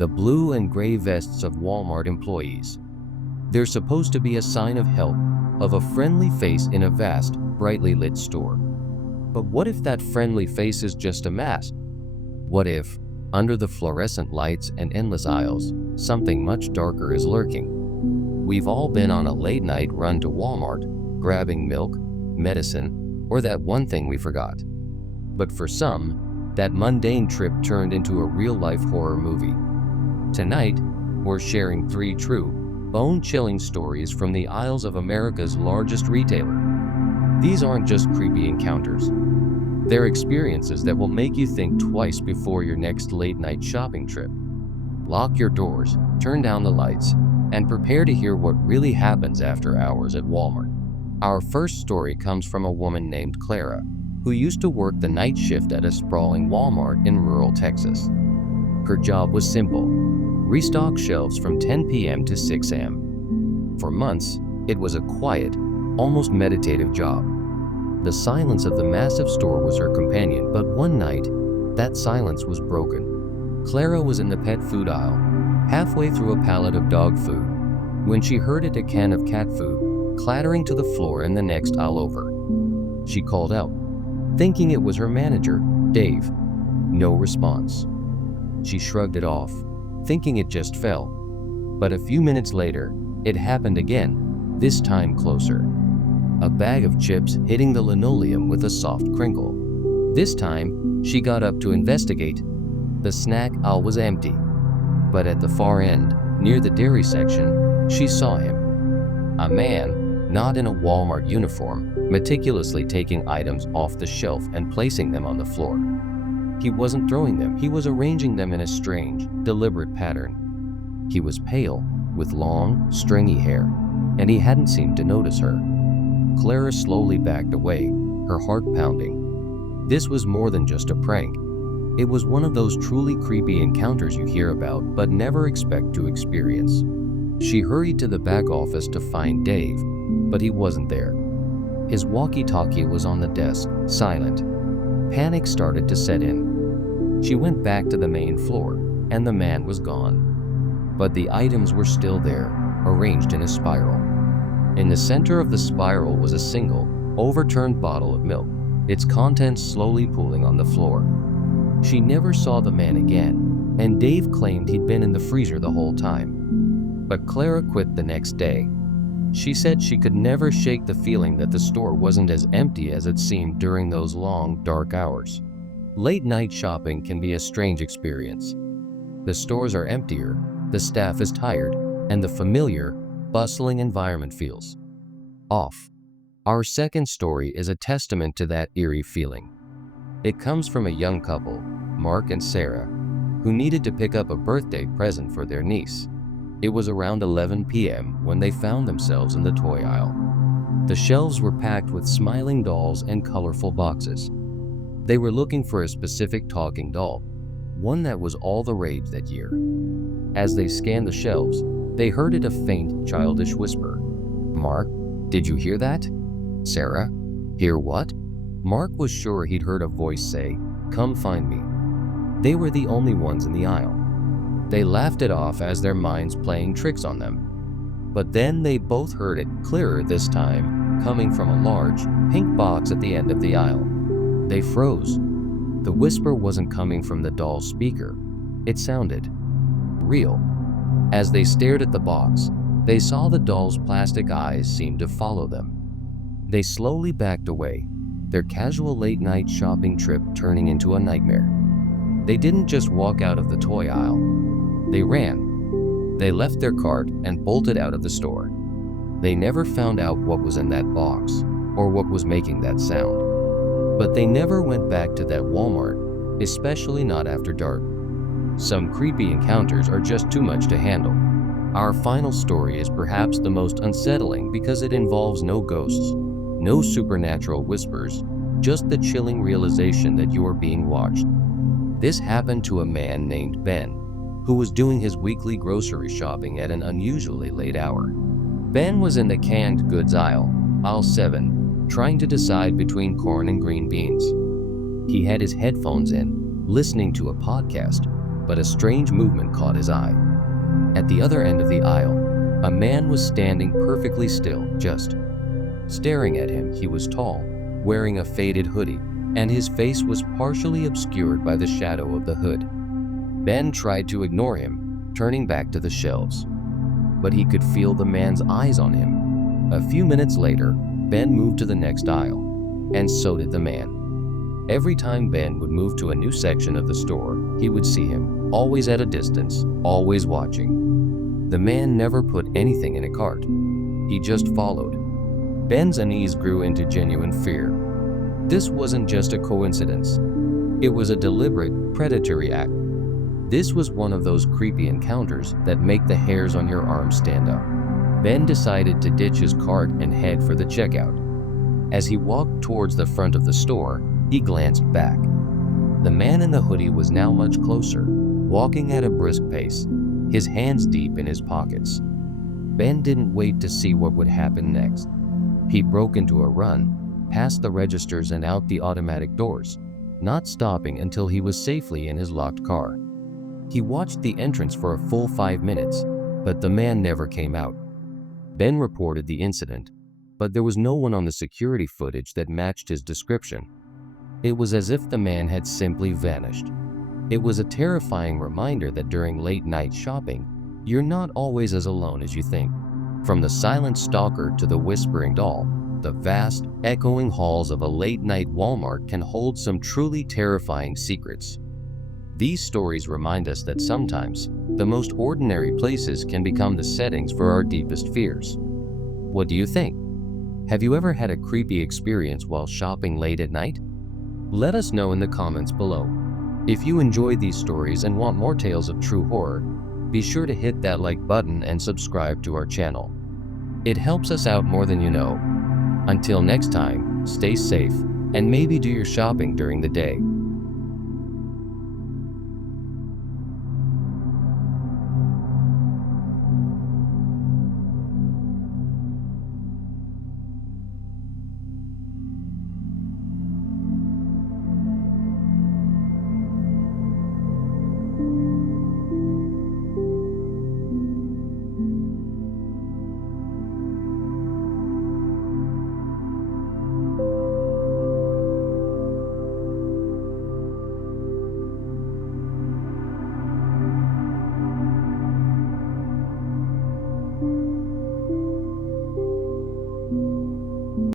the blue and gray vests of Walmart employees. They're supposed to be a sign of help, of a friendly face in a vast, brightly lit store. But what if that friendly face is just a mask? What if, under the fluorescent lights and endless aisles, something much darker is lurking? We've all been on a late-night run to Walmart, grabbing milk, medicine, or that one thing we forgot. But for some, that mundane trip turned into a real-life horror movie. Tonight, we're sharing 3 true, bone-chilling stories from the aisles of America's largest retailer. These aren't just creepy encounters. They're experiences that will make you think twice before your next late-night shopping trip. Lock your doors, turn down the lights, and prepare to hear what really happens after hours at Walmart. Our first story comes from a woman named Clara, who used to work the night shift at a sprawling Walmart in rural Texas. Her job was simple: restock shelves from 10 p.m. to 6 a.m. For months, it was a quiet, almost meditative job. The silence of the massive store was her companion, but one night, that silence was broken. Clara was in the pet food aisle, halfway through a pallet of dog food, when she heard a can of cat food clattering to the floor in the next aisle over. She called out, thinking it was her manager, Dave. No response. She shrugged it off, thinking it just fell. But a few minutes later, it happened again, this time closer. A bag of chips hitting the linoleum with a soft crinkle. This time, she got up to investigate. The snack aisle was empty. But at the far end, near the dairy section, she saw him. A man, not in a Walmart uniform, meticulously taking items off the shelf and placing them on the floor. He wasn't throwing them, he was arranging them in a strange, deliberate pattern. He was pale, with long, stringy hair, and he hadn't seemed to notice her. Clara slowly backed away, her heart pounding. This was more than just a prank. It was one of those truly creepy encounters you hear about but never expect to experience. She hurried to the back office to find Dave, but he wasn't there. His walkie-talkie was on the desk, silent. Panic started to set in. She went back to the main floor, and the man was gone. But the items were still there, arranged in a spiral. In the center of the spiral was a single, overturned bottle of milk, its contents slowly pooling on the floor. She never saw the man again, and Dave claimed he'd been in the freezer the whole time. But Clara quit the next day. She said she could never shake the feeling that the store wasn't as empty as it seemed during those long, dark hours. Late-night shopping can be a strange experience. The stores are emptier, the staff is tired, and the familiar, bustling environment feels off. Our second story is a testament to that eerie feeling. It comes from a young couple, Mark and Sarah, who needed to pick up a birthday present for their niece. It was around 11 p.m. when they found themselves in the toy aisle. The shelves were packed with smiling dolls and colorful boxes. They were looking for a specific talking doll, one that was all the rage that year. As they scanned the shelves, they heard a faint, childish whisper. "Mark, did you hear that?" "Sarah, hear what?" Mark was sure he'd heard a voice say, "Come find me." They were the only ones in the aisle. They laughed it off as their minds playing tricks on them. But then they both heard it clearer this time, coming from a large, pink box at the end of the aisle. They froze. The whisper wasn't coming from the doll's speaker. It sounded real. As they stared at the box, they saw the doll's plastic eyes seem to follow them. They slowly backed away, their casual late-night shopping trip turning into a nightmare. They didn't just walk out of the toy aisle. They ran. They left their cart and bolted out of the store. They never found out what was in that box or what was making that sound. But they never went back to that Walmart, especially not after dark. Some creepy encounters are just too much to handle. Our final story is perhaps the most unsettling because it involves no ghosts, no supernatural whispers, just the chilling realization that you are being watched. This happened to a man named Ben, who was doing his weekly grocery shopping at an unusually late hour. Ben was in the canned goods aisle, aisle 7, trying to decide between corn and green beans. He had his headphones in, listening to a podcast, but a strange movement caught his eye. At the other end of the aisle, a man was standing perfectly still, just staring at him. He was tall, wearing a faded hoodie, and his face was partially obscured by the shadow of the hood. Ben tried to ignore him, turning back to the shelves, but he could feel the man's eyes on him. A few minutes later, Ben moved to the next aisle, and so did the man. Every time Ben would move to a new section of the store, he would see him, always at a distance, always watching. The man never put anything in a cart. He just followed. Ben's unease grew into genuine fear. This wasn't just a coincidence. It was a deliberate, predatory act. This was one of those creepy encounters that make the hairs on your arms stand up. Ben decided to ditch his cart and head for the checkout. As he walked towards the front of the store, he glanced back. The man in the hoodie was now much closer, walking at a brisk pace, his hands deep in his pockets. Ben didn't wait to see what would happen next. He broke into a run, past the registers and out the automatic doors, not stopping until he was safely in his locked car. He watched the entrance for a full 5 minutes, but the man never came out. Ben reported the incident, but there was no one on the security footage that matched his description. It was as if the man had simply vanished. It was a terrifying reminder that during late-night shopping, you're not always as alone as you think. From the silent stalker to the whispering doll, the vast, echoing halls of a late-night Walmart can hold some truly terrifying secrets. These stories remind us that sometimes, the most ordinary places can become the settings for our deepest fears. What do you think? Have you ever had a creepy experience while shopping late at night? Let us know in the comments below. If you enjoyed these stories and want more tales of true horror, be sure to hit that like button and subscribe to our channel. It helps us out more than you know. Until next time, stay safe and maybe do your shopping during the day.